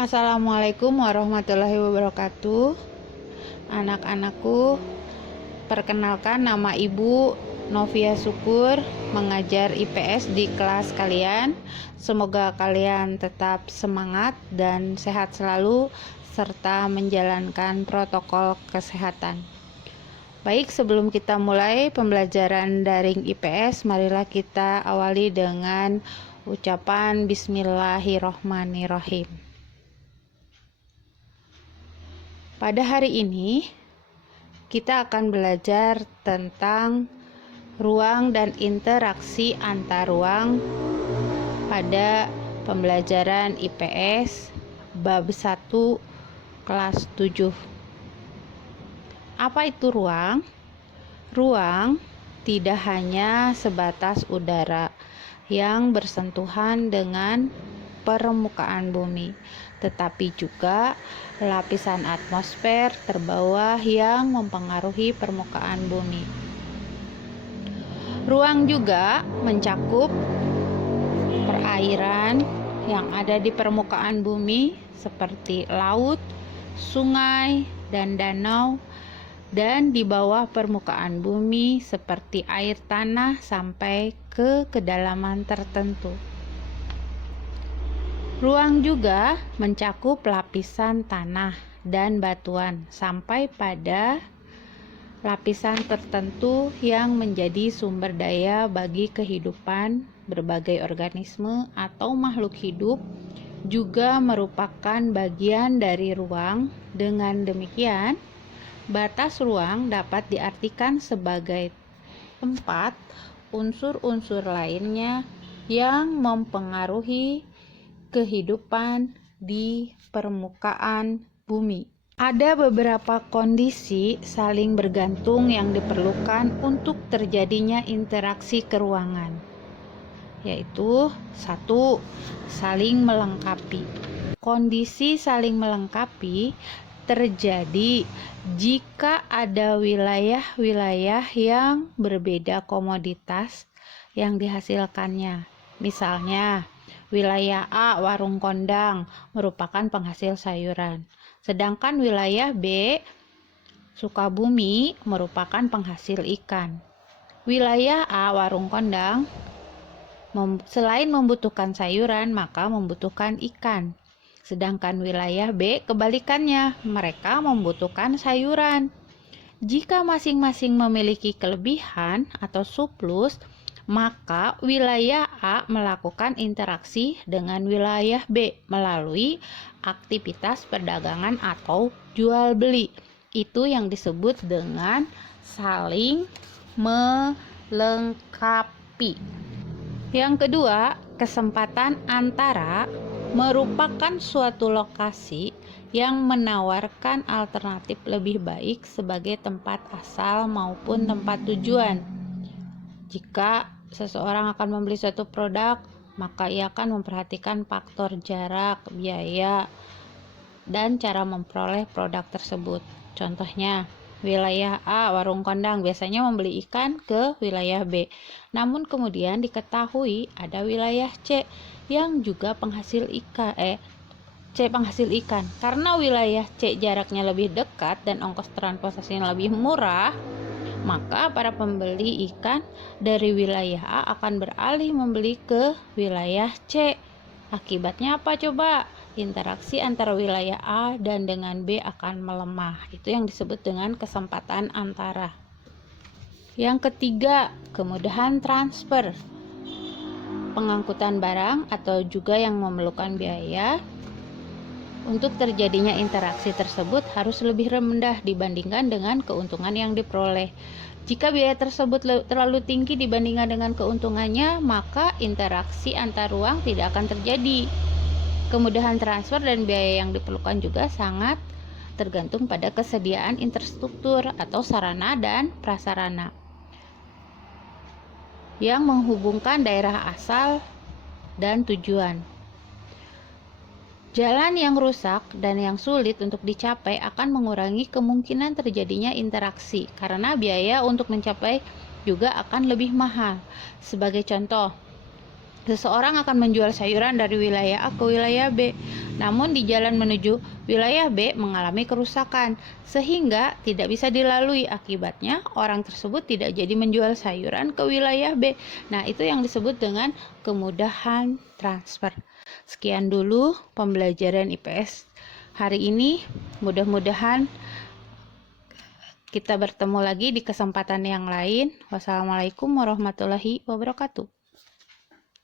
Assalamualaikum warahmatullahi wabarakatuh. Anak-anakku, perkenalkan nama Ibu Novia Syukur, mengajar IPS di kelas kalian. Semoga kalian tetap semangat dan sehat selalu serta menjalankan protokol kesehatan. Baik, sebelum kita mulai pembelajaran daring IPS, marilah kita awali dengan ucapan Bismillahirrohmanirrohim. Pada hari ini, kita akan belajar tentang ruang dan interaksi antar ruang pada pembelajaran IPS bab 1 kelas 7. Apa itu ruang? Ruang tidak hanya sebatas udara yang bersentuhan dengan permukaan bumi, tetapi juga lapisan atmosfer terbawah yang mempengaruhi permukaan bumi. Ruang juga mencakup perairan yang ada di permukaan bumi seperti laut, sungai, dan danau, dan di bawah permukaan bumi seperti air tanah sampai ke kedalaman tertentu. Ruang juga mencakup lapisan tanah dan batuan sampai pada lapisan tertentu yang menjadi sumber daya bagi kehidupan berbagai organisme atau makhluk hidup, juga merupakan bagian dari ruang. Dengan demikian, batas ruang dapat diartikan sebagai tempat unsur-unsur lainnya yang mempengaruhi kehidupan di permukaan bumi. Ada beberapa kondisi saling bergantung yang diperlukan untuk terjadinya interaksi keruangan, yaitu 1. Saling melengkapi. Kondisi saling melengkapi terjadi jika ada wilayah-wilayah yang berbeda komoditas yang dihasilkannya. Misalnya, wilayah A, warung kondang, merupakan penghasil sayuran. Sedangkan wilayah B, Sukabumi, merupakan penghasil ikan. Wilayah A, warung kondang, selain membutuhkan sayuran, maka membutuhkan ikan. Sedangkan wilayah B, kebalikannya, mereka membutuhkan sayuran. Jika masing-masing memiliki kelebihan atau surplus, maka wilayah A melakukan interaksi dengan wilayah B melalui aktivitas perdagangan atau jual beli. Itu yang disebut dengan saling melengkapi. Yang kedua, kesempatan antara merupakan suatu lokasi yang menawarkan alternatif lebih baik sebagai tempat asal maupun tempat tujuan. Jika seseorang akan membeli suatu produk, maka ia akan memperhatikan faktor jarak, biaya, dan cara memperoleh produk tersebut. Contohnya, wilayah A, warung kondang, biasanya membeli ikan ke wilayah B. Namun kemudian diketahui ada wilayah C yang juga penghasil ikan. Karena wilayah C jaraknya lebih dekat dan ongkos transportasinya lebih murah, maka para pembeli ikan dari wilayah A akan beralih membeli ke wilayah C. Akibatnya apa coba? Interaksi antara wilayah A dan dengan B akan melemah. Itu yang disebut dengan kesempatan antara. Yang ketiga, kemudahan transfer. Pengangkutan barang atau juga yang memerlukan biaya. Untuk terjadinya interaksi tersebut harus lebih rendah dibandingkan dengan keuntungan yang diperoleh. Jika biaya tersebut terlalu tinggi dibandingkan dengan keuntungannya, maka interaksi antar ruang tidak akan terjadi. Kemudahan transfer dan biaya yang diperlukan juga sangat tergantung pada kesediaan infrastruktur atau sarana dan prasarana yang menghubungkan daerah asal dan tujuan. Jalan yang rusak dan yang sulit untuk dicapai akan mengurangi kemungkinan terjadinya interaksi karena biaya untuk mencapai juga akan lebih mahal. Sebagai contoh, Seseorang akan menjual sayuran dari wilayah A ke wilayah B, namun di jalan menuju wilayah B mengalami kerusakan, sehingga tidak bisa dilalui. Akibatnya, orang tersebut tidak jadi menjual sayuran ke wilayah B. Nah, itu yang disebut dengan kemudahan transfer. Sekian dulu pembelajaran IPS hari ini. Mudah-mudahan kita bertemu lagi di kesempatan yang lain. Wassalamualaikum warahmatullahi wabarakatuh.